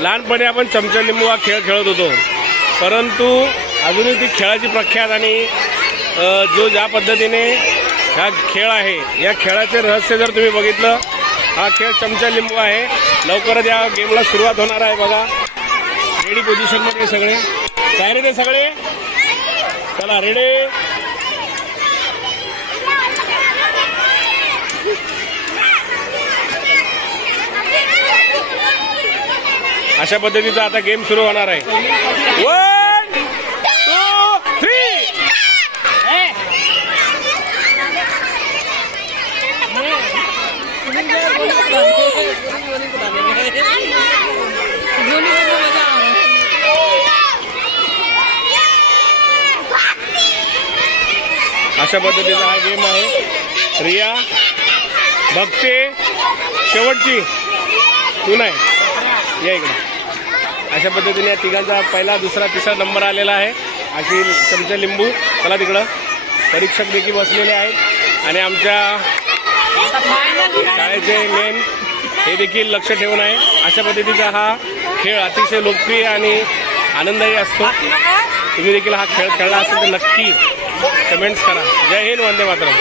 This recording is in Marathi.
लहानपणी आपण चमचा लिंबू हा खेळ खेळत होतो. परंतु अजूनही ती खेळाची प्रख्यात आणि जो ज्या पद्धतीने हा खेळ आहे या खेळाचे रहस्य जर तुम्ही बघितलं हा खेळ चमचा लिंबू आहे. लवकरच या गेमला सुरुवात होणार आहे बघा. रेडी पोझिशनमध्ये सगळे. काय ते सगळे? चला रेडी अशा पद्धतीचा आता गेम सुरू होणार आहे. वन टू थ्री अशा पद्धतीचा हा गेम आहे. रिया भक्ते शेवटची. तू नाही. या इकडे. अशा पद्धतीने या तिघांचा पहिला दुसरा तिसरा नंबर आलेला आहे. अशी चमचा लिंबू चला तिकडं. परीक्षक देखील बसलेले आहेत. आणि आमच्या शाळेचे मेन हे देखील लक्ष ठेवून आहे. अशा पद्धतीचा हा खेळ अतिशय लोकप्रिय आणि आनंददायी असतो. तुम्ही देखील हा खेळ खेळला असेल तर नक्की कमेंट्स करा. जय हिंद वंदे मातरम.